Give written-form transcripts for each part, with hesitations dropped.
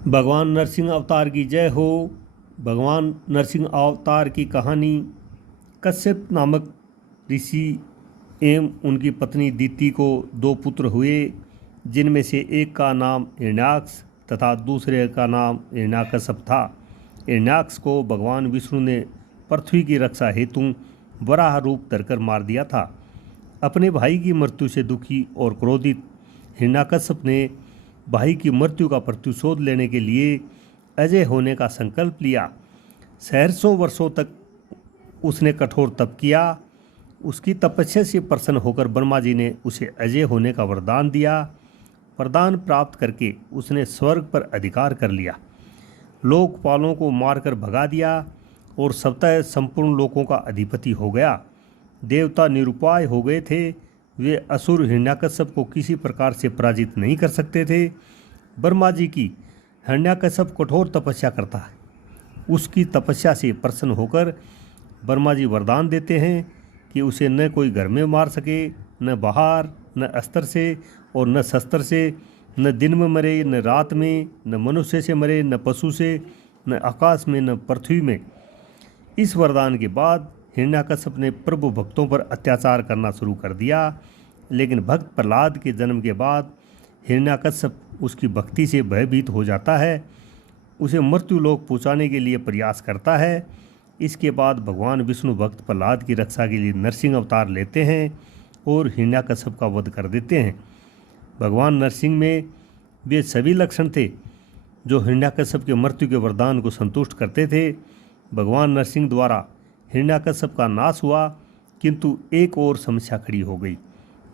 भगवान नरसिंह अवतार की जय हो। भगवान नरसिंह अवतार की कहानी। कश्यप नामक ऋषि एवं उनकी पत्नी दीति को दो पुत्र हुए, जिनमें से एक का नाम हिरण्याक्ष तथा दूसरे का नाम हिरण्याकश्यप था। हिरण्याक्ष को भगवान विष्णु ने पृथ्वी की रक्षा हेतु वराह रूप धरकर मार दिया था। अपने भाई की मृत्यु से दुखी और क्रोधित हिरण्याकश्यप ने भाई की मृत्यु का प्रतिशोध लेने के लिए अजय होने का संकल्प लिया। सहस्रों वर्षों तक उसने कठोर तप किया। उसकी तपस्या से प्रसन्न होकर ब्रह्मा जी ने उसे अजय होने का वरदान दिया। वरदान प्राप्त करके उसने स्वर्ग पर अधिकार कर लिया, लोकपालों को मारकर भगा दिया और स्वतः संपूर्ण लोकों का अधिपति हो गया। देवता निरुपाय हो गए थे। वे असुर हिरण्याकश्यप को किसी प्रकार से पराजित नहीं कर सकते थे। ब्रह्मा जी की हिरण्याकश्यप कठोर तपस्या करता है। उसकी तपस्या से प्रसन्न होकर ब्रह्मा जी वरदान देते हैं कि उसे न कोई घर में मार सके, न बाहर, न अस्त्र से और न शस्त्र से, न दिन में मरे न रात में, न मनुष्य से मरे न पशु से, न आकाश में न पृथ्वी में। इस वरदान के बाद हिरण्याकश्यप ने प्रभु भक्तों पर अत्याचार करना शुरू कर दिया। लेकिन भक्त प्रहलाद के जन्म के बाद हिरण्याकश्यप उसकी भक्ति से भयभीत हो जाता है, उसे मृत्यु लोक पहुँचाने के लिए प्रयास करता है। इसके बाद भगवान विष्णु भक्त प्रहलाद की रक्षा के लिए नरसिंह अवतार लेते हैं और हिरण्याकश्यप का वध कर देते हैं। भगवान नरसिंह में वे सभी लक्षण थे जो हिरण्याकश्यप के मृत्यु के वरदान को संतुष्ट करते थे। भगवान नरसिंह द्वारा हिरण्याकश्यप का नाश हुआ, किंतु एक और समस्या खड़ी हो गई।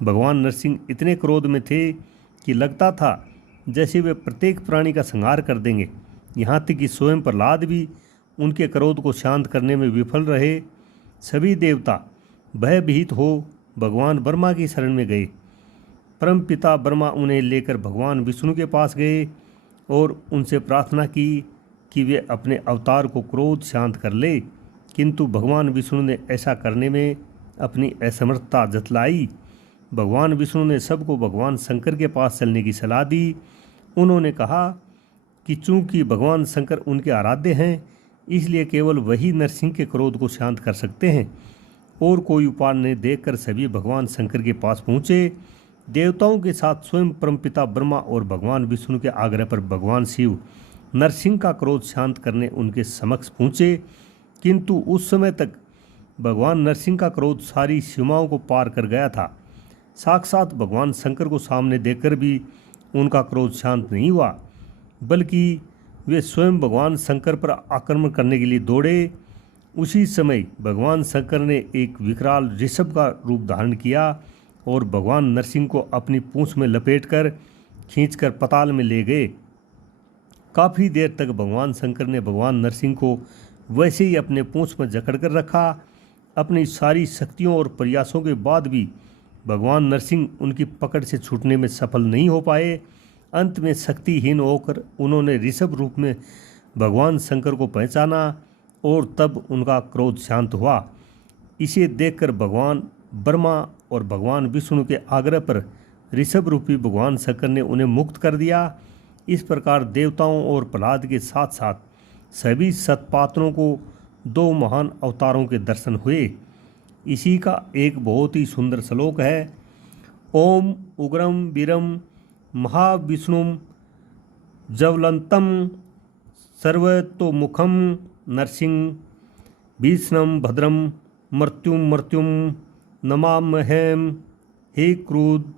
भगवान नरसिंह इतने क्रोध में थे कि लगता था जैसे वे प्रत्येक प्राणी का संहार कर देंगे। यहाँ तक कि स्वयं प्रहलाद भी उनके क्रोध को शांत करने में विफल रहे। सभी देवता भयभीत हो भगवान ब्रह्मा की शरण में गए। परम पिता ब्रह्मा उन्हें लेकर भगवान विष्णु के पास गए और उनसे प्रार्थना की कि वे अपने अवतार को क्रोध शांत कर ले, किंतु भगवान विष्णु ने ऐसा करने में अपनी असमर्थता जतलाई। भगवान विष्णु ने सबको भगवान शंकर के पास चलने की सलाह दी। उन्होंने कहा कि चूंकि भगवान शंकर उनके आराध्य हैं, इसलिए केवल वही नरसिंह के क्रोध को शांत कर सकते हैं। और कोई उपाय नहीं देखकर सभी भगवान शंकर के पास पहुँचे। देवताओं के साथ स्वयं परमपिता ब्रह्मा और भगवान विष्णु के आग्रह पर भगवान शिव नरसिंह का क्रोध शांत करने उनके समक्ष पहुँचे, किंतु उस समय तक भगवान नरसिंह का क्रोध सारी सीमाओं को पार कर गया था। साक्षात भगवान शंकर को सामने देखकर भी उनका क्रोध शांत नहीं हुआ, बल्कि वे स्वयं भगवान शंकर पर आक्रमण करने के लिए दौड़े। उसी समय भगवान शंकर ने एक विकराल ऋषभ का रूप धारण किया और भगवान नरसिंह को अपनी पूंछ में लपेटकर खींचकर पाताल में ले गए। काफ़ी देर तक भगवान शंकर ने भगवान नरसिंह को वैसे ही अपने पूंछ में जकड़ कर रखा। अपनी सारी शक्तियों और प्रयासों के बाद भी भगवान नरसिंह उनकी पकड़ से छूटने में सफल नहीं हो पाए। अंत में शक्तिहीन होकर उन्होंने ऋषभ रूप में भगवान शंकर को पहचाना और तब उनका क्रोध शांत हुआ। इसे देखकर भगवान ब्रह्मा और भगवान विष्णु के आग्रह पर ऋषभ रूपी भगवान शंकर ने उन्हें मुक्त कर दिया। इस प्रकार देवताओं और प्रहलाद के साथ साथ सभी सत्पात्रों को दो महान अवतारों के दर्शन हुए। इसी का एक बहुत ही सुंदर श्लोक है। ओम उग्रम वीरम महाविष्णुम ज्वलंतम सर्वतोमुखम नरसिंह भीषणम भद्रम मृत्युम नमाम्यहम्। हे क्रोध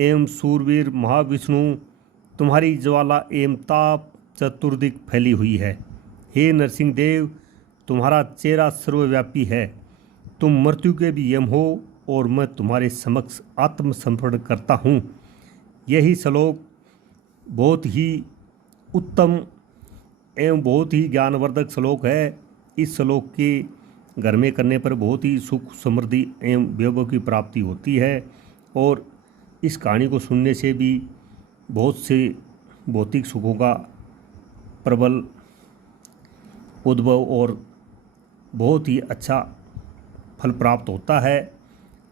एवं सूरवीर महाविष्णु, तुम्हारी ज्वाला एवं ताप चतुर्दिक फैली हुई है। हे नरसिंह देव, तुम्हारा चेहरा सर्वव्यापी है। तुम मृत्यु के भी यम हो और मैं तुम्हारे समक्ष आत्मसमर्पण करता हूँ। यही श्लोक बहुत ही उत्तम एवं बहुत ही ज्ञानवर्धक श्लोक है। इस श्लोक के घर में करने पर बहुत ही सुख समृद्धि एवं वैभव की प्राप्ति होती है और इस कहानी को सुनने से भी बहुत से भौतिक सुखों का प्रबल उद्भव और बहुत ही अच्छा फल प्राप्त होता है।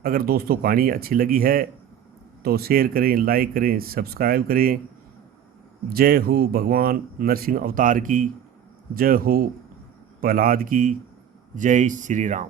अगर दोस्तों कहानी अच्छी लगी है तो शेयर करें, लाइक करें, सब्सक्राइब करें। जय हो भगवान नरसिंह अवतार की, जय हो प्रहलाद की, जय श्री राम।